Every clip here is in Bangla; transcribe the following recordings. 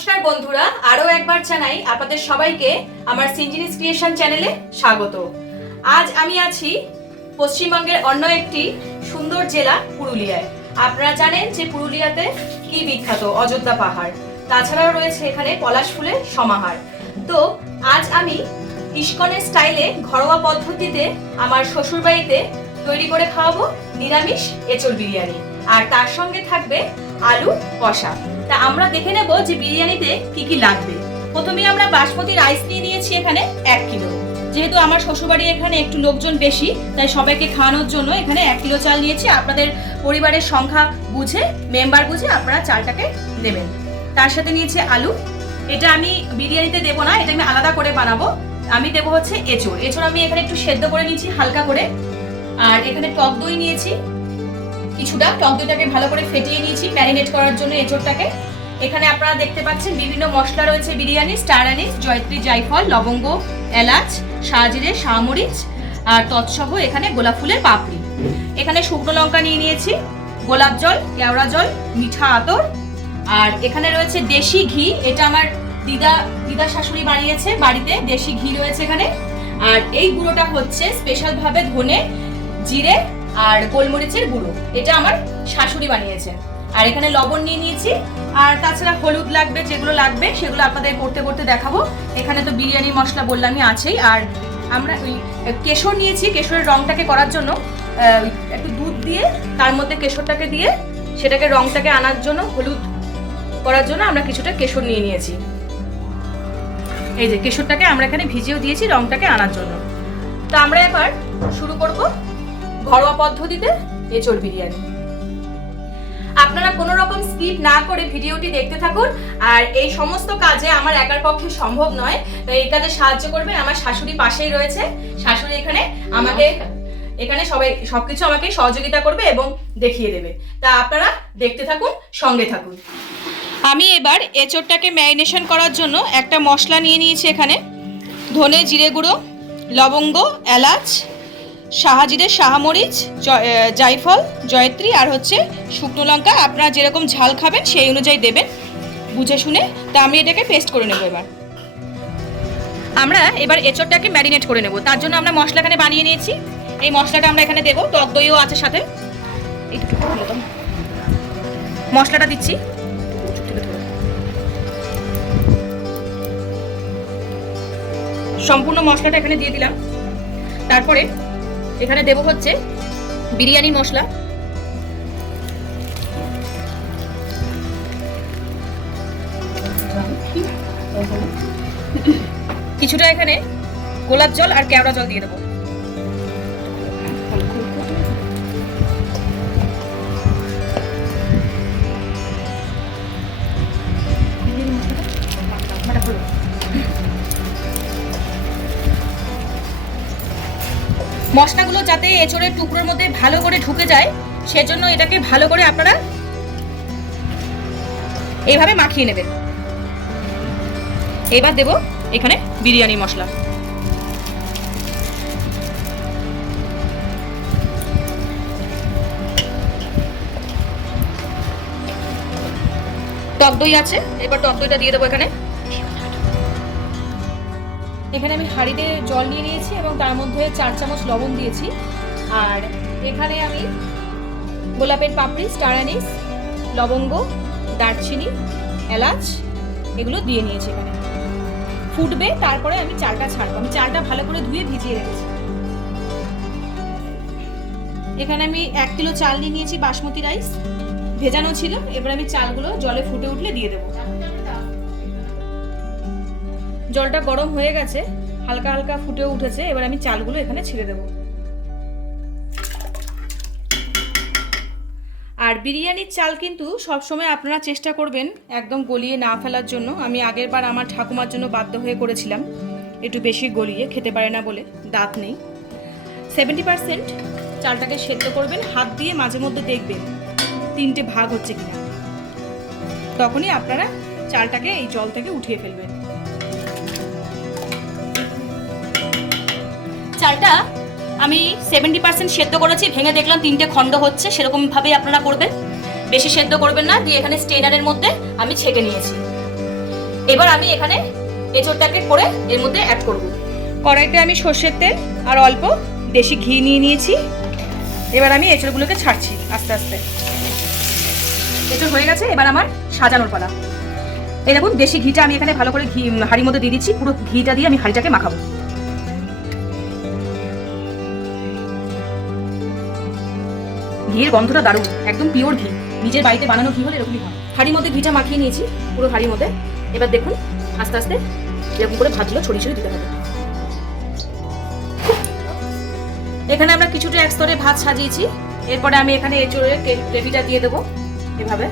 নমস্কার বন্ধুরা, আরো একবার জানাই আপনাদের সবাইকে আমার সিনজিনিস ক্রিয়েশন চ্যানেলে স্বাগত। আজ আমি আছি পশ্চিমবঙ্গের অন্য একটি সুন্দর জেলা পুরুলিয়ায়। আপনারা জানেন যে পুরুলিয়াতে কি বিখ্যাত, অযোধ্যা পাহাড়, তাছাড়াও রয়েছে এখানে পলাশ ফুলের সমাহার। তো আজ আমি ইস্কনের স্টাইলে ঘরোয়া পদ্ধতিতে আমার শ্বশুরবাড়িতে তৈরি করে খাওয়াবো নিরামিষ এঁচোড় বিরিয়ানি, আর তার সঙ্গে থাকবে আলু কষা। তা আমরা দেখে নেব যে বিরিয়ানিতে কি কি লাগবে। প্রথমে আমরা বাসমতি রাইস নিয়ে নিয়েছি এখানে 1 কিলো। যেহেতু আমার শ্বশুরবাড়ি এখানে একটু লোকজন বেশি, তাই সবাইকে খাওয়ানোর জন্য এখানে 1 কিলো চাল নিয়েছি। আপনাদের পরিবারের সংখ্যা বুঝে, মেম্বার বুঝে আপনারা চালটাকে নেবেন। তার সাথে নিয়েছি আলু। এটা আমি বিরিয়ানিতে দেবো না, এটা আমি আলাদা করে বানাবো। আমি দেবো হচ্ছে এঁচোড়। এঁচোড় আমি এখানে একটু সেদ্ধ করে নিয়েছি হালকা করে। আর এখানে টক দই নিয়েছি কিছুটা, টক দইটাকে ভালো করে ফেটিয়ে নিয়েছি ম্যারিনেট করার জন্য এঁচোড়টাকে। এখানে আপনারা দেখতে পাচ্ছেন বিভিন্ন মশলা রয়েছে বিরিয়ানি, স্টার অ্যানিস, জয়ত্রী, জায়ফল, লবঙ্গ, এলাচ, শাহজিরে, শাহমরিচ আর তৎসহ এখানে গোলাপ ফুলের পাপড়ি। এখানে শুকনো লঙ্কা নিয়ে নিয়েছি, গোলাপ জল, কেওড়া জল, মিঠা আতর, আর এখানে রয়েছে দেশি ঘি। এটা আমার দিদা শাশুড়ি বানিয়েছে বাড়িতে, দেশি ঘি রয়েছে এখানে। আর এই গুঁড়োটা হচ্ছে স্পেশাল ভাবে ধনে, জিরে আর গোলমরিচের গুঁড়ো, এটা আমার শাশুড়ি বানিয়েছেন। আর এখানে লবণ নিয়ে নিয়েছি, আর তাছাড়া হলুদ লাগবে, যেগুলো লাগবে সেগুলো আপনাদের করতে করতে দেখাবো। এখানে তো বিরিয়ানি মশলা বললামই আছেই। আর আমরা ওই কেশর নিয়েছি, কেশরের রংটাকে করার জন্য একটু দুধ দিয়ে তার মধ্যে কেশরটাকে দিয়ে সেটাকে রংটাকে আনার জন্য, হলুদ করার জন্য আমরা কিছুটা কেশর নিয়ে নিয়েছি। এই যে কেশরটাকে আমরা এখানে ভিজিয়েও দিয়েছি রংটাকে আনার জন্য। তো আমরা এবার শুরু করব ঘরোয়া পদ্ধতিতে এঁচোড় বিরিয়ানি। আপনারা কোনো রকম স্কিপ না করে ভিডিওটি দেখতে থাকুন। আর এই সমস্ত কাজে আমার একার পক্ষে সম্ভব নয়, তো এই কাজে সাহায্য করবেন আমার শাশুড়ি, পাশেই রয়েছে শাশুড়ি। এখানে সবাই সবকিছু আমাকে সহযোগিতা করবে এবং দেখিয়ে দেবে। তা আপনারা দেখতে থাকুন, সঙ্গে থাকুন। আমি এবার এঁচোড়টাকে ম্যারিনেশন করার জন্য একটা মশলা নিয়ে নিয়েছি এখানে। ধনে, জিরে গুঁড়ো, লবঙ্গ, এলাচ, শাহজিরে, শাহমরিচ, জায়ফল, জয়ত্রী আর হচ্ছে শুকনো লঙ্কা। আপনারা যেরকম ঝাল খাবেন সেই অনুযায়ী দেবেন বুঝে শুনে। তা আমি এটাকে পেস্ট করে নেব। আমরা এবার এঁচোড়টাকে ম্যারিনেট করে নেব। তার জন্য আমরা মশলা এখানে বানিয়ে নিয়েছি। এই মশলাটা আমরা এখানে দেবো, টক দইও আছে সাথে। মশলাটা দিচ্ছি, সম্পূর্ণ মশলাটা এখানে দিয়ে দিলাম। তারপরে এখানে দেব হচ্ছে বিরিয়ানি মশলা। কিছুটা এখানে গোলাপ জল আর কেওড়া জল দিয়ে দেবো। মশলাগুলো যাতে এঁচোড়ের টুকরোর মধ্যে ভালো করে ঢুকে যায়, সেজন্য এটাকে ভালো করে আপনারা এইভাবে মাখিয়ে নেবেন। এবার দেব এখানে বিরিয়ানি মশলা। টক দই আছে, এবার টক দইটা দিয়ে দেবো এখানে। এখানে আমি হাঁড়িতে জল নিয়ে নিয়েছি এবং তার মধ্যে 4 চামচ লবণ দিয়েছি। আর এখানে আমি গোলাপের পাপড়ি, স্টার অ্যানিস, লবঙ্গ, দারচিনি, এলাচ এগুলো দিয়ে নিয়েছি এখানে। ফুটবে, তারপরে আমি চালটা ছাড়বো। আমি চালটা ভালো করে ধুয়ে ভিজিয়ে রেখেছি। এখানে আমি 1 কিলো চাল নিয়ে নিয়েছি, বাসমতি রাইস ভেজানো ছিল। এবার আমি চালগুলো জলে ফুটে উঠলে দিয়ে দেবো। জলটা গরম হয়ে গেছে, হালকা হালকা ফুটে উঠেছে। এবার আমি চালগুলো এখানে ছেড়ে দেব। আর বিরিয়ানির চাল কিন্তু সবসময় আপনারা চেষ্টা করবেন একদম গলিয়ে না ফেলার জন্য। আমি আগের বার আমার ঠাকুমার জন্য বাধ্য হয়ে করেছিলাম, একটু বেশি গলিয়ে খেতে পারে না বলে, দাঁত নেই। 70% চালটাকে সেদ্ধ করবেন, হাত দিয়ে মাঝে মধ্যে দেখবেন 3টে ভাগ হচ্ছে কিনা, তখনই আপনারা চালটাকে এই জল থেকে উঠিয়ে ফেলবেন। চালটা আমি 70% সেদ্ধ করেছি, ভেঙে দেখলাম 3টে খণ্ড হচ্ছে, সেরকম ভাবেই আপনারা করবেন। বেশি সেদ্ধ করবেন না। দিয়ে এখানে স্ট্রেনারের মধ্যে আমি ছেঁকে নিয়েছি। এবার আমি এখানে এঁচোড়টাকে করে এর মধ্যে অ্যাড করব। কড়াইতে আমি সর্ষের তেল আর অল্প দেশি ঘি নিয়ে নিয়েছি। এবার আমি এঁচোড়গুলোকে ছাড়ছি আস্তে আস্তে। এঁচোড় হয়ে গেছে, এবার আমার সাজানোর পালা। এই দেখুন দেশি ঘিটা আমি এখানে ভালো করে ঘি হাঁড়ির মধ্যে দিয়ে দিচ্ছি। পুরো ঘিটা দিয়ে আমি হাঁড়িটাকে মাখাবো। ঘিয়ের গন্ধটা দারুণ, একদম পিওর ঘি, নিজের বাড়িতে বানানো ঘি হলে এরকমই হয়। হাঁড়ির মধ্যে ঘিটা মাখিয়ে নিয়েছি পুরো হাঁড়ির মধ্যে। এবার দেখুন আস্তে আস্তে এরকম করে ভাতগুলো ছড়িয়ে ছড়িয়ে দিতে হবে। এখানে আমরা কিছুটা এক স্তরে ভাত সাজিয়েছি। এরপরে আমি এখানে এঁচোড়ের গ্রেভিটা দিয়ে দেবো এভাবে।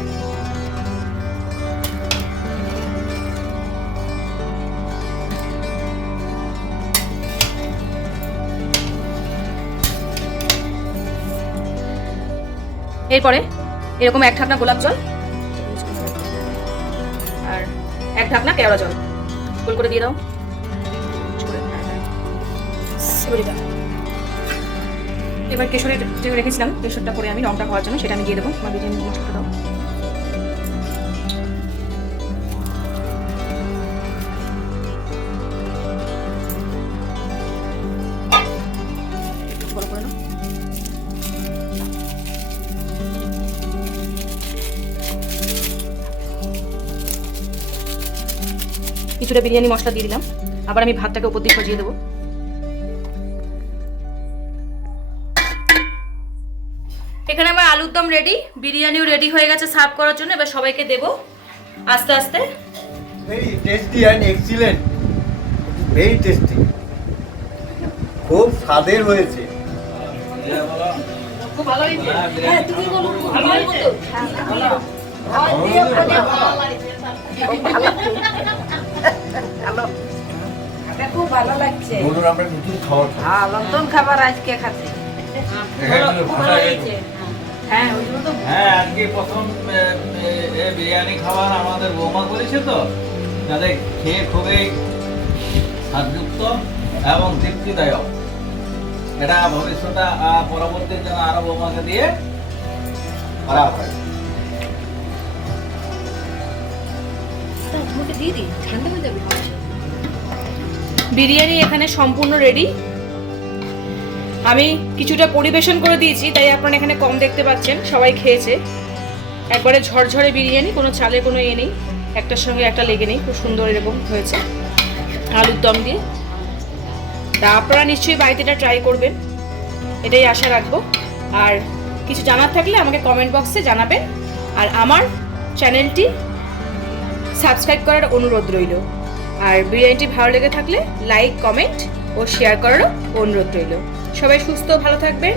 এরপরে এরকম এক ঢাকনা গোলাপ জল আর এক ঢাকনা কেওড়া জল গোল করে দিয়ে দাও। এবার কেশরের যে রেখেছিলাম, কেশরটা করে আমি রংটা হওয়ার জন্য সেটা আমি দিয়ে দেবো। আমার বিরিয়ানি মশলাটা দাও। কিছুটা বিরিয়ানি মশলা দিয়ে দিলাম। আবার আমি ভাতটাকে উপর দিয়ে সাজিয়ে দেবো। এখানে আমার আলুর দম রেডি, বিরিয়ানিও রেডি হয়ে গেছে সার্ভ করার জন্য। এবার সবাইকে দেব আস্তে আস্তে। Very tasty and excellent, very tasty, খুব স্বাদের হয়েছে। খুব ভালো হয়েছে। হ্যাঁ তুমি বলো, ভালো হয়েছে। খুব ভালো লাগছে। বলুন আমরা নতুন খাবার। হ্যাঁ নতুন খাবার আজকে খাচ্ছি। হ্যাঁ আজকে প্রথম বিরিয়ানি খাবার আমাদের বৌমা করেছে, তো যাদের খেয়ে খুবই স্বাদযুক্ত এবং তৃপ্তিদায়ক। এটা ভবিষ্যতে পরবর্তী যেন আরো বৌমাকে দিয়ে করা হয়। বিরিয়ানি এখানে সম্পূর্ণ রেডি। আমি কিছুটা পরিবেশন করে দিয়েছি, তাই আপনারা এখানে কম দেখতে পাচ্ছেন। সবাই খেয়েছে। একবারে ঝরঝরে বিরিয়ানি, কোনো চালের কোনো এ নেই, একটার সঙ্গে একটা লেগে নেই। খুব সুন্দর এরকম হয়েছে আলুর দম দিয়ে। তা আপনারা নিশ্চয়ই বাড়িতে এটা ট্রাই করবেন, এটাই আশা রাখবো। আর কিছু জানার থাকলে আমাকে কমেন্ট বক্সে জানাবেন। আর আমার চ্যানেলটি সাবস্ক্রাইব করার অনুরোধ রইল। আর বিরিয়ানিটি ভালো লেগে থাকলে লাইক, কমেন্ট ও শেয়ার করারও অনুরোধ রইল। সবাই সুস্থ ভালো থাকবেন।